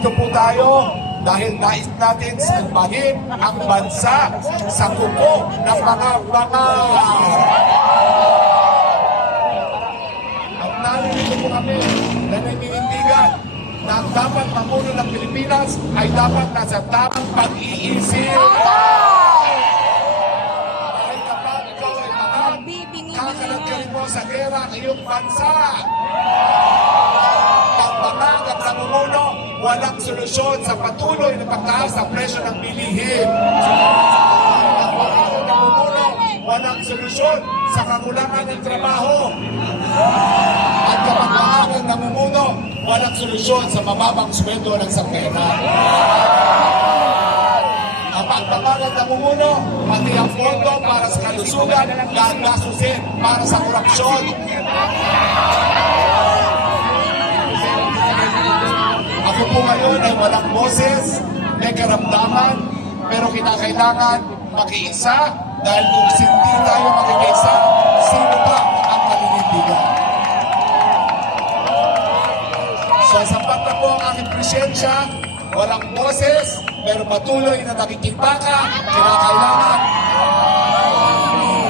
Nandito po tayo dahil nais natin salbahin ang bansa sa kuko ng mga At nandito po kami na naninindigan na ang dapat Pangulo ng Pilipinas ay dapat nasa tamang pag-iisip. Dahil kapag ikaw ay mahal, kakalat ka rin mo sa gera ang iyong bansa. Pagmamahal at namumuno, walang solusyon sa patuloy na pagtaas sa presyo ng bilihin. Pagmamahal at namumuno, walang solusyon sa kakulangan ng trabaho. At kapag maagang namumuno, walang solusyon sa mababang sweldo ng sakena. Kapag maagang namumuno, pati ang pondo para sa kalusugan, gagasusin para sa korupsyon. Ako po ngayon ay walang boses, may karamdaman, pero kinakailangan makiisa dahil kung hindi tayo makikiisa, sino pa ang malinindigan? So, sapat na po ang aking presensya, walang boses, pero patuloy na nakikipaka, kinakailangan.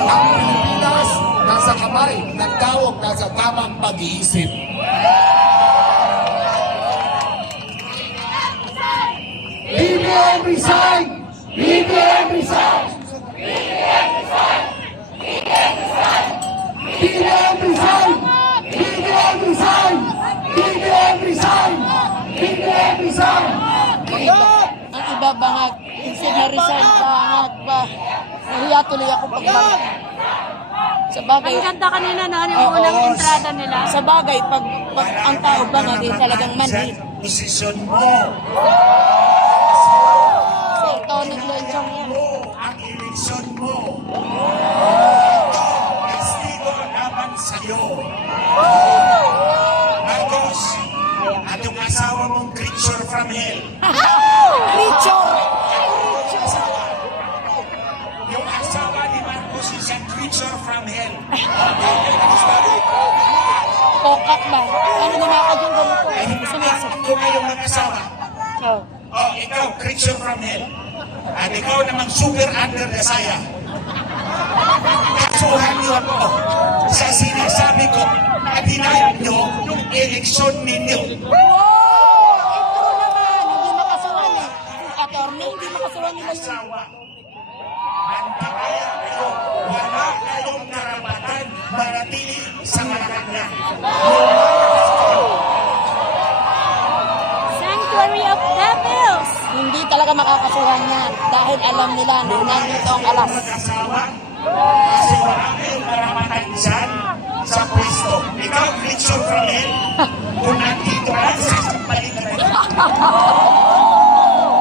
Ang Pilipinas, nasa kamay ng taong nasa tamang pag-iisip. BBM resign! BBM resign! BBM resign! BBM resign! BBM resign! BBM resign! BBM resign! BBM resign! Ang iba bangag, instead na resign, bangag pa. Nahiya tuloy ako pagbalik. Sa bagay, Ang ganda kanina no, yung unang entrada nila. sa bagay, pag ang tao bangag, eh, talagang manhid. Posisyon mo. Sir Tony Lonchong yan. Ang eleksyon mo. Testigo laban sa'yo. Marcos, at yung asawa mong creature from hell. Richard! Yung asawa ni Marcos is a creature from hell. Kokak ba? Ano na makakaging ganito? Gusto mo yun? Kung ngayong mag-asawa, Oh. oh, ikaw, creature from hell. At ikaw namang super under the saya. Kasuhan niyo ako sa sinasabi ko na dinahin niyo yung eleksyon ninyo. Wow! Ito naman, hindi makasuhan eh. Attorney, hindi makasuhan nila yun. Asawa, mantakaya kayo, wala kayong karapatan manatili sa Malacanang. Sanctuary of Devils! Hindi talaga makakasuhan yan dahil alam nila na nandito ang alas. Mag-asawa, kasi wala kayong karapatan dyan sa pwesto. Ikaw, creature from hell, kung nandito ka, sasampalin ka na.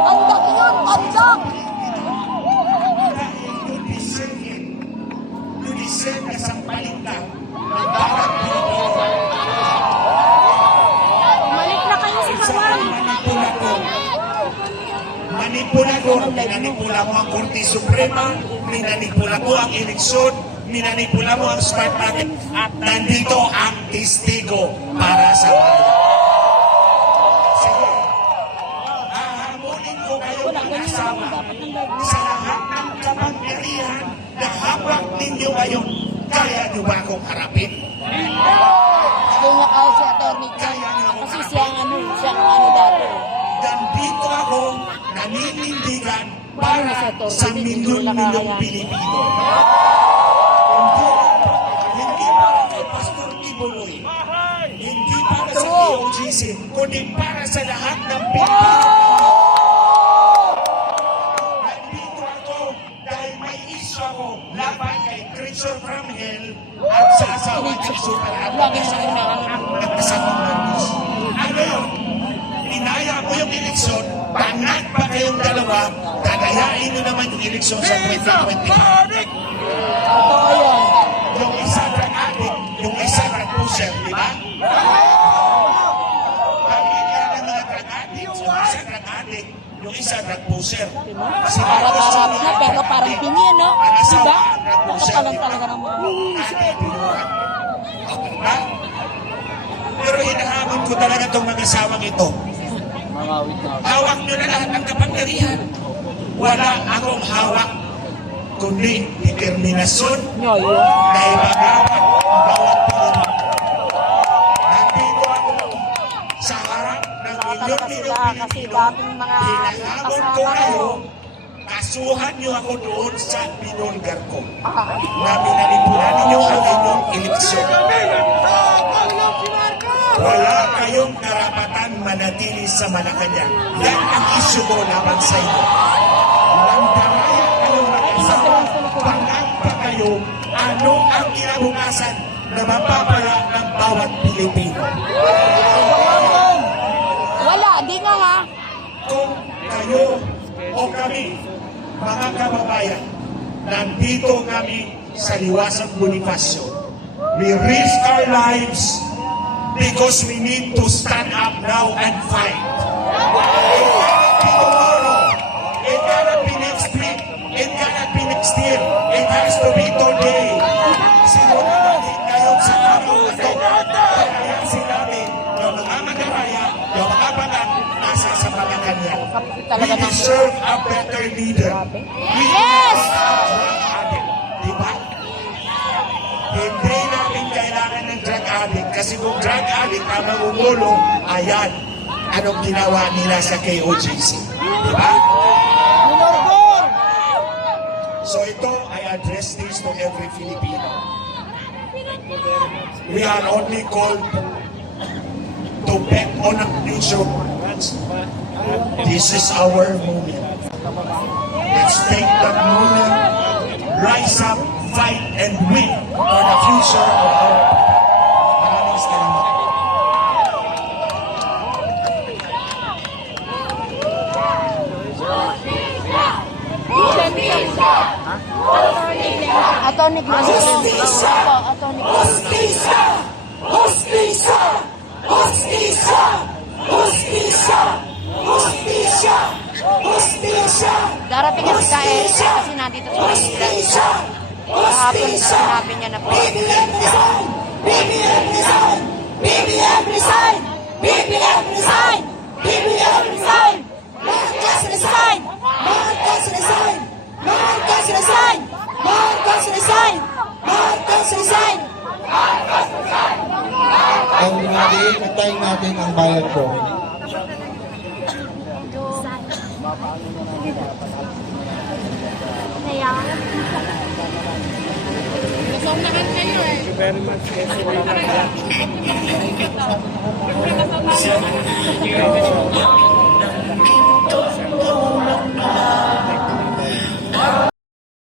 Andak yun! Andak! You deserve it. You deserve na sampalin ka. Ang bawat Pilipino. Balik na kayo sa Hawaii! Manipula ko, minanipula mo ang Korte Suprema, minanipula mo ang eleksyon, minanipula mo ang smart market, at nandito ang testigo para sa bayan. Sige, hahamunin ko kayo ng asawa sa lahat ng kapangyarihan na hawak ninyo ngayon. Kaya niyo ba akong harapin? Hindi niya kaya si Attorney Chan. Kasi siya ang ano dati. Nandito ako naninindigan para sa milyon-milyong Pilipino. Hindi para kay Pastor Kibuloy, hindi para sa POGC, kundi para sa lahat ng Pilipino. Nandito ako dahil may issue ako laban kay creature from hell at sa asawa ng super at nagkasabang Marcos. Ano yun? Inaya mo yung eleksyon, pangat pa kayong dalawa, dadayain nyo naman yung eleksyon sa 2025. Totoo yan. Yung isa drug addict, yung isa drug pusher, di ba? Pamilya ng mga drug addicts, yung isa drug addict, yung isa drug pusher. Si Marcos Harap-harap na pero parang pingi, no? ang asawa, Diba? drug pusher. Nakapalang talaga ng mga. Ate, pinuha. Okay ba? Pero hinahamon ko talaga itong mga asawang ito. Hawak nyo na lahat ng kapangyarihan. Wala akong hawak, kundi determinasyon na ibagawa ang bawat Pilipino. Nandito ako sa harap ng Nakakalaga inyong sila kasi dating mga hinahamon ko kasama kayo, ko. kasuhan nyo ako doon sa binulgar ko. Ah, Na pinanipulan ninyo ang inyong eleksyon. Wala kayong karapatan manatili sa Malacanang. Yan ang isyu ko laban sa inyo. Landaraya kayo mag-asawa, pangag pa kayo, ano ang kinabukasan na mapapala ng bawat Pilipino. wala, di nga nga. Kung kayo o kami, mga kababayan, nandito kami sa Liwasang Bonifacio. We risk our lives because we need to stand up now and fight. It cannot be tomorrow. It cannot be next week. It cannot be next year. It has to be today. Sinungaling kayo sa araw na ito. Kaya sinabi, yung mga magaraya, yung mga banat, nasa sa Malacanang. We Talaga ng deserve a better leader. We Yes! drug addict. Diba? Hindi natin kailangan ng drug addict kasi kung drug addict ang mangungulong, ayan, anong ginawa nila sa KOJC. Diba? So ito, I address this to every Filipino. We are only called to bet on a future. This is our moment. Let's take that moment, rise up, fight, and win for the future of our people. Maraming salamat. Attorney Glasses. Opo, Attorney Glasses. Hostisa! Hostisa! Hostisa! Hostisa! Hostisa! Hostisa! Darating kasi kasi nandito sa Manila. Kahapon na sinabi niya na po. BBM resign! BBM resign! BBM resign! BBM resign! BBM resign! Marcos resign! Marcos resign! Marcos resign! Marcos resign! Marcos resign! Ang nag-iintay natin ang bayan ko. Kaya.